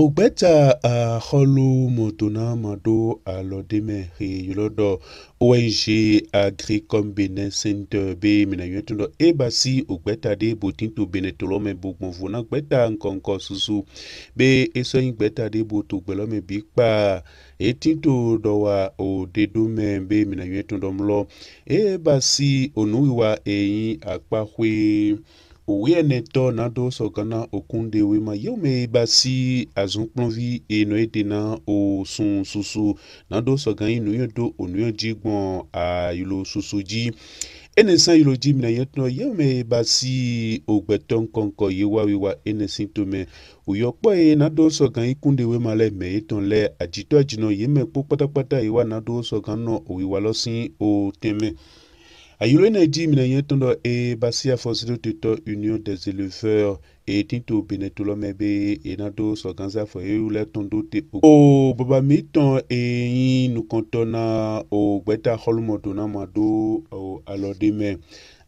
Ogbeta a holu motona mado a lodeme he yulodo ONG Agricom Benin Center be mina yutundo ebasi ogbeta de botinto benetolome bugmovuna gbeta nkonko susu be eso gbeta de botu gbelome bikpa etinto dowa o dedume be mina yutundo mlo ebasi onuiwa eyin akpahwe Oweneto nado sokana okunde wema yome basi azunplonvi enoetena o sun susu nado sogan inuyodo onuyojigbon a yulo susuji enesan yuloji mina yetno yome basi ogbeton konko yewa enesintome uyokpo nado sogan ikunde wema le meeton le ajito ajino yeme popatapata iwa nado sogan no owiwa losin o teme Ayulene dit minayetondo e basia fosido tuto Union des éleveurs et tinto benetolomebe e nado sorganza fo eule tondo te o baba miton e nous contona o gbeta holmodo na mado o alodeme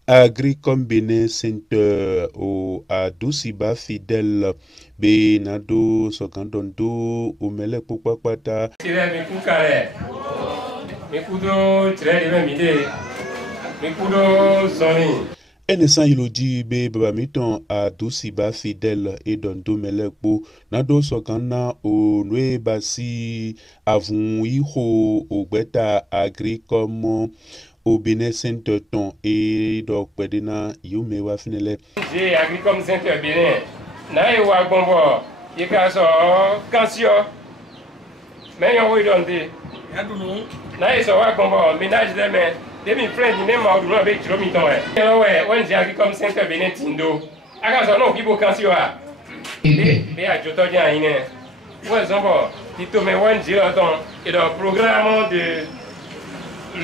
Agricom Benin Center o adusiba fidèle be nado sorgandondo o mele popapata tire mi kukare mi kudo tire de mide Enesan ilodi be baba miton a dusiba fidèle et dondo melekpo nado sokana o nwe basi avun iho ogbeta Agricom au Benin Center ton et donc pedina yume wa finele j'ai Agricom Center Benin na e wa gbonbo ye ka so kansio me yon we donde adunu na e so wa gbonbo ménage de me Demi friend ni ma odu na be jiro mi ton e. We when the Agricom Center Benin tindo. Aka so no people can see wa. Be a joto jan yin e. Pour exemple, tito me when jiro ton et le programme de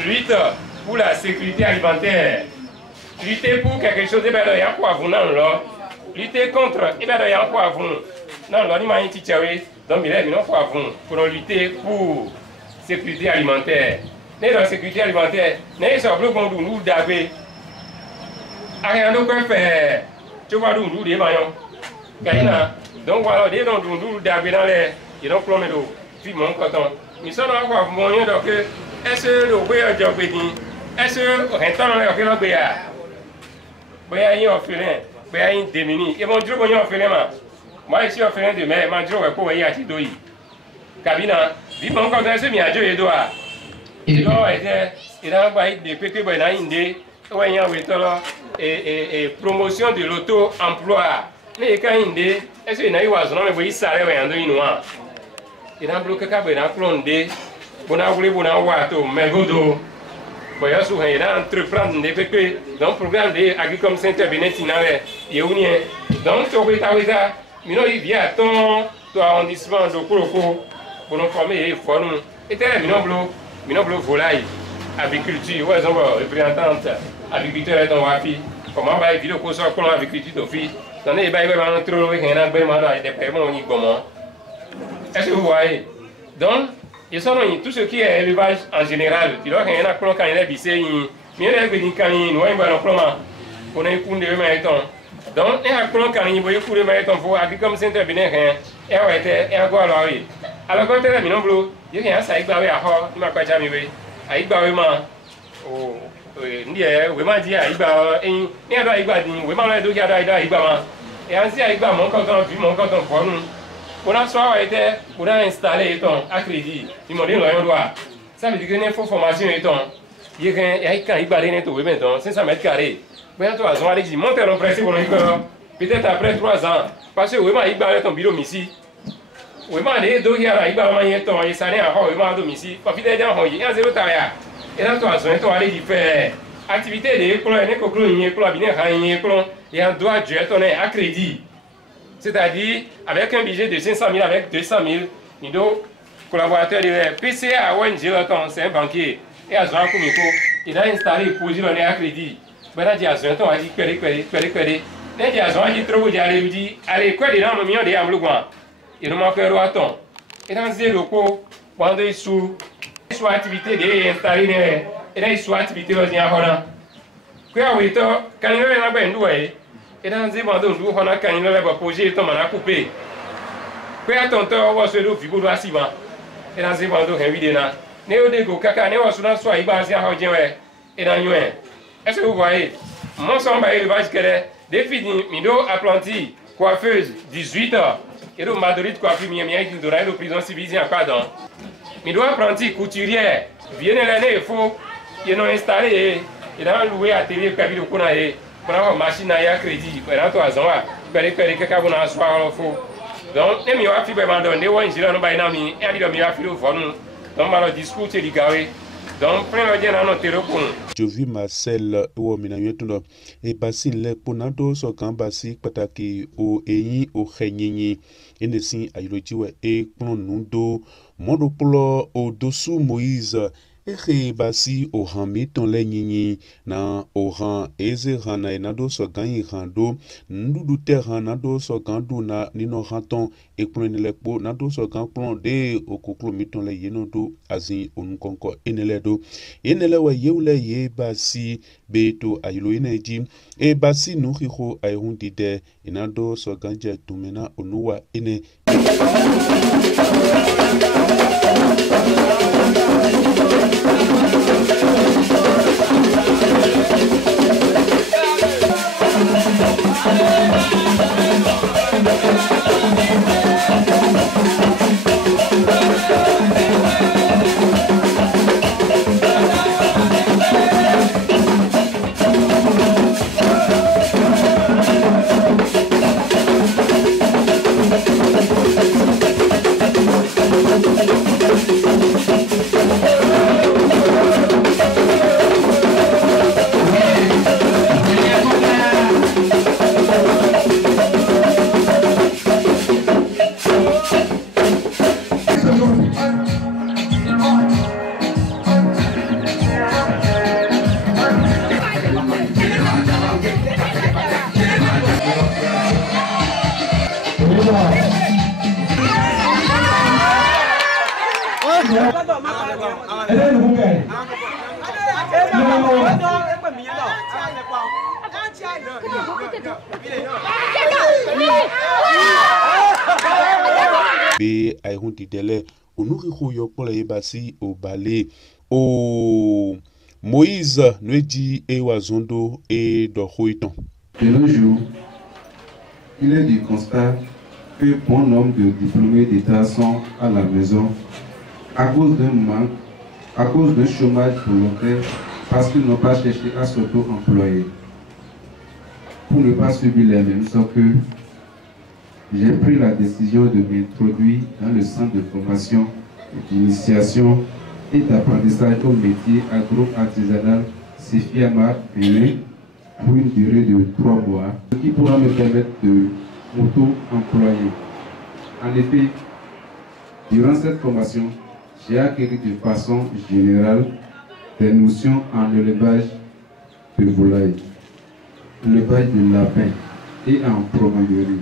lutte pour la sécurité alimentaire. Lutter pour quelque chose e be do yan kwa vun nan lo. Lutter contre e be do yan kwa vun. Nan lo ni ma yin ti chewe, donc mi le mi no kwa vun pour lutter pour sécurité alimentaire. Né dans la sécurité alimentaire, né sur le bon nous d'abé. Rien de quoi faire. Tu vois nous des maillons. Gaïna. Donc voilà, des dons nous d'abé dans les. Ils ont plombé l'eau. Puis mon coton. Ils sont là quoi moyen donc est-ce le boya de béni. Est-ce rentant dans le boya. Boya y orphelin, boya y démuni. Et mon Dieu bon y orphelin ma. Moi ici orphelin de mère, mon Dieu ouais pour y a ti doi. Cabina, dis mon coton c'est mi a Dieu et doigt. Il a des petits et promotion de l'auto-emploi. Mais quand il est-ce qu'il y a eu un salaire il a bloqué un clone de il a entreprendre des pépés dans le programme de Agricom Center Benin. Donc, il vient à ton arrondissement de Kuroko pour nous former et former. Et Minoblo volaille, agriculture, ouais, représentante, agriculteur et ton wafi. Comment va y vidéo qu'on soit pour l'agriculture d'office? Dans les bails, on trouve qu'il y a un peu de paiement ni comment. Est-ce que vous voyez? Donc, ils sont tout ce qui est élevage en général. Tu vois qu'il y a un plan quand il est bissé, il y a un peu quand il y a un plan pour les coups de maïton. Donc, il y a un plan quand il y a un coup de maïton pour Agricom Center Benin, et on était à quoi alors? Alors, quand tu es Minoblo, il y a un saïd bavé à hors, il m'a pas jamais vu. Aïd bavé man, oh, ni oui, m'a dit aïd bavé, et ni à aïd bavé, oui, m'a dit aïd bavé. Et ainsi aïd bavé, mon canton, vu mon canton pour nous. Pour la soirée, pour installer ton à crédit, ils m'ont dit l'oyon droit. Ça veut dire qu'il y a une formation et ton. Il y a un aïd bavé net au maintenant, 500 mètres carrés. Bien, toi, ils ont allé dire, montez le presse pour nous, peut-être après 3 ans. Parce que oui, m'a aïd bavé ton bureau ici. Oui, mais les il a ton et ça n'est à domicile. Pas fidèle d'un il y a 0 taria. Et là, toi, tu aller y faire activité de pour un éco-clonie, pour la bine, et un droit de ton à crédit. C'est-à-dire, avec un budget de 500 000, avec 200 000, nous avons collaborateurs de PCA, ONG, c'est un banquier. Et à Jean Koumiko, il a installé pour dire à crédit. Maintenant, il y a Jean, a dit crédit. Il y a Jean, il trouve, il dit, allez, quoi, il y a un million de Amlouan. Il nous manque un roton. Et dans ces locaux, pendant les sous activité d'installer, et là, ils sont activité dans les gens. Quand il y a un et dans ces bandes, on a quand il y a un projet, on a coupé. Kwa tonto wa so do figo do asima. E na se bando hen wi de na. Ne o de go kaka ne wa so na so ai ba si a ho jenwe. E na nyoe. Est-ce que vous voyez? Mon son ba élevage kere des filles mi do apprenti coiffeuse 18 ans. Et do Madrid coiffure mi qui do la prison civile en pardon. Mi do apprenti couturière. Vienne l'année il faut ils non installé et dans louer atelier ka bi ko na e. Pour machine à crédit. Pour rentrer à zone. Pere que kabuna soir il faut. Donc, les miens filles abandonnent, les ones là nous baillons mi, et les miens filles vont donc mal discuter les gars. Donc, prenons bien notre repos. Je vis Marcel ou Minayetuno et Bassin le Ponado so Gambasi Pataki ou Eyi ou Renyi et Nessin Aylotiwe et Plonundo Monopolo au dessous Moïse. Eke basi o hami ton le nyinyi na o han eze hana enado so ganyi hando ndudu te hanado so gandu na nino hanton e plon le po nado so gan plon de o koklo miton le yenodo azin on konko eneledo enele wa yeule ye basi beto ayilo ineji e basi no hiho ay hundide enado so ganje tumena onuwa ene Be ay hundi dele onuri khoyo pola yebasi o balé o Moïse Nwedi et Wazondo et Dohoiton. De nos jours, il est du constat que bon nombre de diplômés d'État sont à la maison à cause d'un manque, à cause d'un chômage volontaire, parce qu'ils n'ont pas cherché à s'auto-employer. Pour ne pas subir les mêmes sortes que j'ai pris la décision de m'introduire dans le centre de formation, d'initiation et d'apprentissage au métier agro-artisanal Sifiama Bénin pour une durée de 3 mois, ce qui pourra me permettre de m'auto-employer. En effet, durant cette formation, j'ai acquis de façon générale des notions en élevage de volailles, élevage de lapins et en promenade.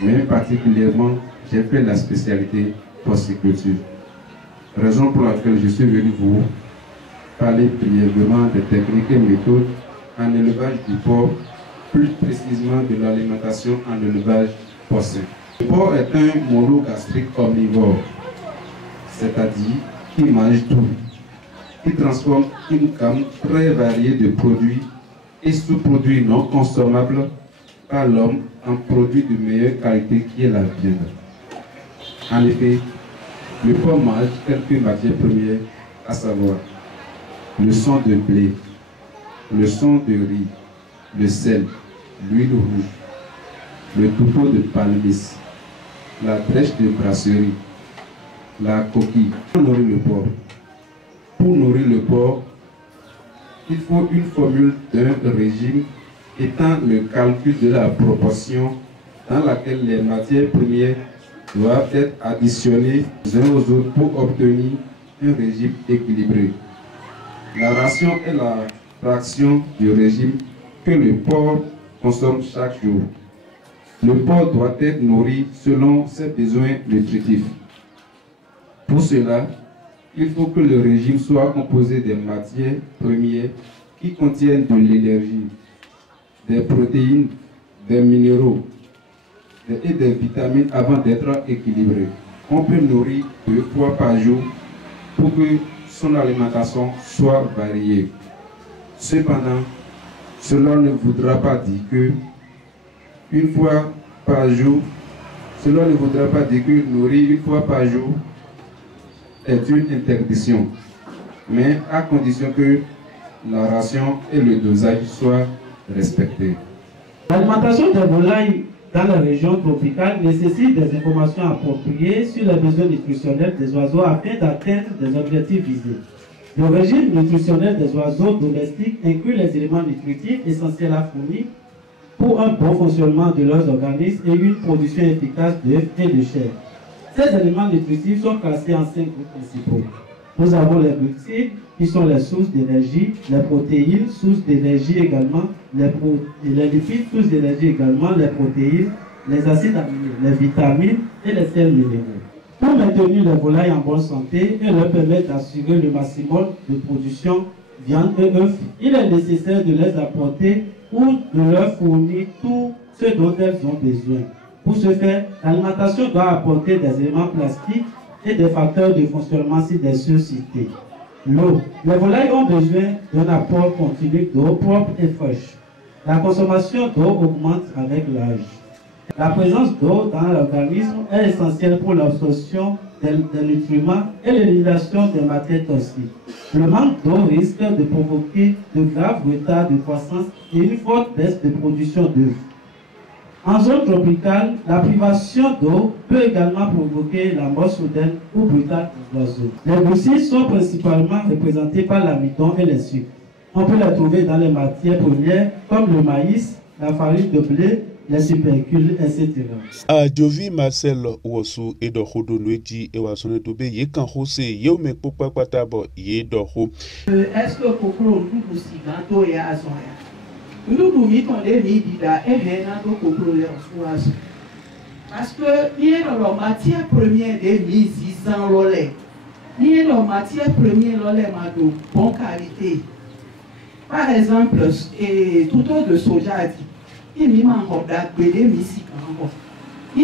Mais particulièrement, j'ai fait la spécialité porciculture. Raison pour laquelle je suis venu vous parler brièvement des techniques et méthodes en élevage du porc, plus précisément de l'alimentation en élevage porcin. Le porc est un monogastrique omnivore, c'est-à-dire qu'il mange tout. Il transforme une gamme très variée de produits et sous-produits non consommables par l'homme en produits de meilleure qualité qui est la viande. En effet, le porc mange quelques matières premières, à savoir le son de blé, le son de riz, le sel, l'huile rouge, le tourteau de palmis, la drèche de brasserie, la coquille. Pour nourrir le porc, il faut une formule d'un régime étant le calcul de la proportion dans laquelle les matières premières doivent être additionnées les uns aux autres pour obtenir un régime équilibré. La ration est la fraction du régime que le porc consomme chaque jour. Le porc doit être nourri selon ses besoins nutritifs. Pour cela, il faut que le régime soit composé des matières premières qui contiennent de l'énergie, des protéines, des minéraux et des vitamines avant d'être équilibré. On peut nourrir 2 fois par jour pour que son alimentation soit variée. Cependant, cela ne voudra pas dire que une fois par jour, cela ne voudra pas dire que nourrir 1 fois par jour est une interdiction, mais à condition que la ration et le dosage soient respectés. L'alimentation des volailles dans les régions tropicales nécessite des informations appropriées sur les besoins nutritionnels des oiseaux afin d'atteindre des objectifs visés. Le régime nutritionnel des oiseaux domestiques inclut les éléments nutritifs essentiels à fournir pour un bon fonctionnement de leurs organismes et une production efficace d'œufs et de chair. Ces éléments nutritifs sont classés en 5 groupes principaux. Nous avons les glucides, qui sont les sources d'énergie, les protéines, sources d'énergie également, les lipides, sources d'énergie également, les protéines, les acides aminés, les vitamines et les sels minéraux. Pour maintenir les volailles en bonne santé et leur permettre d'assurer le maximum de production viande et œufs, il est nécessaire de les apporter ou de leur fournir tout ce dont elles ont besoin. Pour ce faire, l'alimentation doit apporter des éléments plastiques et des facteurs de fonctionnement sur des sources citées. L'eau. Les volailles ont besoin d'un apport continu d'eau propre et fraîche. La consommation d'eau augmente avec l'âge. La présence d'eau dans l'organisme est essentielle pour l'absorption des nutriments et l'élimination des matières toxiques. Le manque d'eau risque de provoquer de graves retards de croissance et une forte baisse de production d'œufs. En zone tropicale, la privation d'eau peut également provoquer la mort soudaine ou brutale des oiseaux. Les glucides sont principalement représentés par l'amidon et les sucres. On peut les trouver dans les matières premières comme le maïs, la farine de blé, les supercules, etc. Jovi Marcel Wosu Edo Hodonweji Ewasone Tobe Yekan Hose Yome Pokpa Kwatabo Yedoho. Est-ce que Kokoro nous aussi ganto et Azoya? Nous mettons les médias et Renado Kokoro en soi. Parce que il y a la matière première des mises en lolé. Il y a la matière première lolé de bonne qualité. Par exemple, tout de soja dit. Ils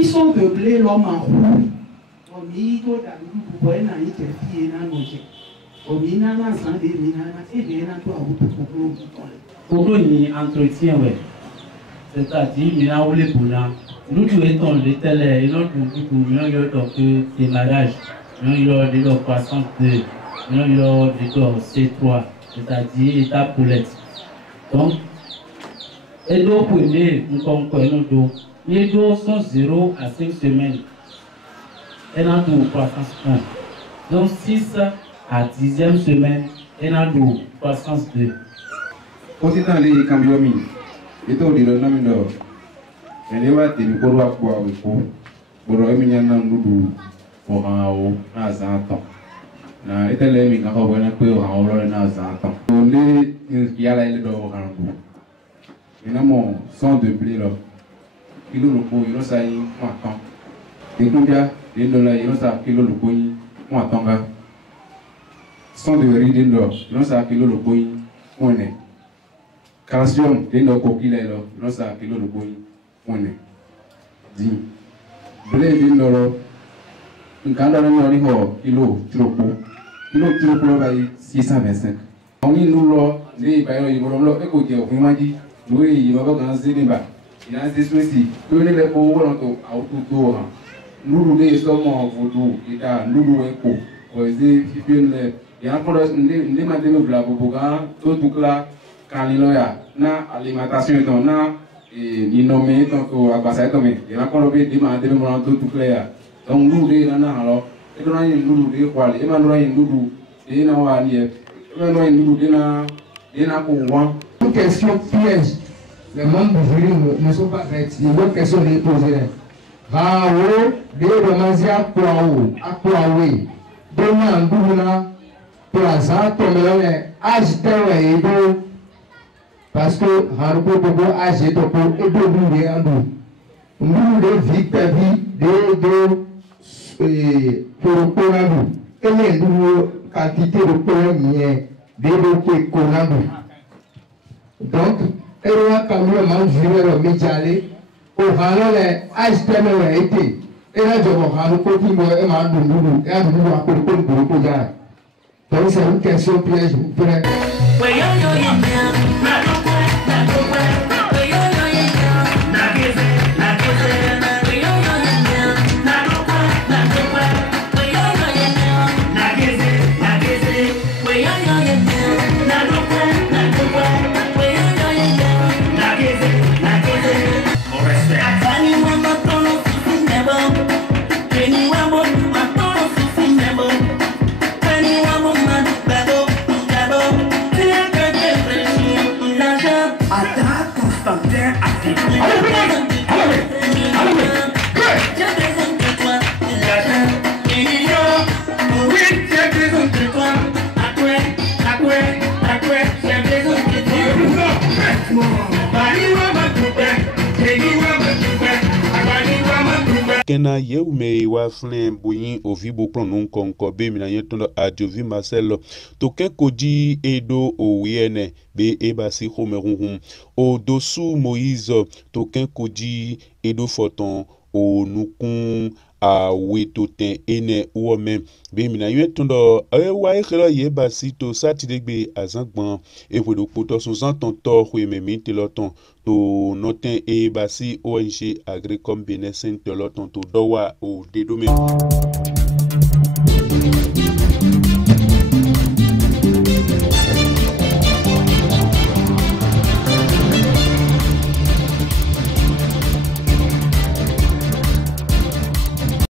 sont de blé l'homme en roue. Pour nous, entretien, c'est-à-dire, il y a les boulons. Nous devons les télé, nous devons les démarrage, nous devons les croissance de, nous devons les C3, c'est-à-dire étape poulette. Donc, et l'eau premier, nous comprenons les dos sont 0 à 5 semaines. Et dans la croissance 1. Donc 6 à 10e semaine, et dans la croissance 2. Continent les cambiomines, et tout le nom d'or. Et les watts de Boroa pour Boroa Miniana Nudu pour un haut, à Zantan. Na etele mi ngako bwana kwa haolo na Zantan. On est yala ile do rangu. Évidemment, son de blé là, kilo le pot, il a eu un temps. Et combien de dollars, il a kilo le pot, un temps. Son de riz, il a kilo le pot, un est. Calcium, il a coquille là, il a kilo le pot, un est. Dit. Blé, il a un kilo, kilo, va 625. On y nous là, les bailleurs, ils vont là, écoutez, vous m'avez dit. Oui, il va pas grandir les bas. Il y a des soucis. Que les pauvres ont autour. Nous les sommes en photo. Il y a nous les pauvres. Il y a encore des matériaux pour la propagande. Tout là, quand il y a l'alimentation, il nomme tant à quoi ça tombe. Il y a encore des demandes de mon tout clair. Donc nous les là alors. Et nous nous les quoi. Et maintenant nous les na wali. Et maintenant nous les na pour Une question piège. Les membres du jury ne sont pas prêts. Il y a une question de poser. Rao, de romancer à quoi oui. Demain, Douna, pour la zante, agiter et parce que Hanko Bobo agit pour éblouir en nous. Nous de vite pour le Coranou. Et les nouveaux quantités de Coranien, de Coranou. Donc, elle a quand même juré le médialé, òhànà lẹ àìsítẹ́mẹ rẹ̀ ètè ẹ̀rẹ́ jọ̀bọ̀ hànú kó kí mo ẹ̀ máa dùn dúdú ẹ̀ dùn dúdú àpòlùkò nìkòlùkò yára tọ́wọ́ sẹ́ ń kẹ́sí ó pílẹ̀ jù fẹ́rẹ́. Kena yeume wa flen boyin ovi bokron non konko be mina yetondo adjovi Marcel to ken koji edo owiene be ebasi homerun o dosu Moïse to ken koji edo foton o nukun a wetoten ene uome be mina yetondo wa ekelo yebasi to satidegbe azangban e wedo poto son zantonto we me teloton to noten ebasi ONG Agricom Benin Saint-Loton to dowa o dedomen.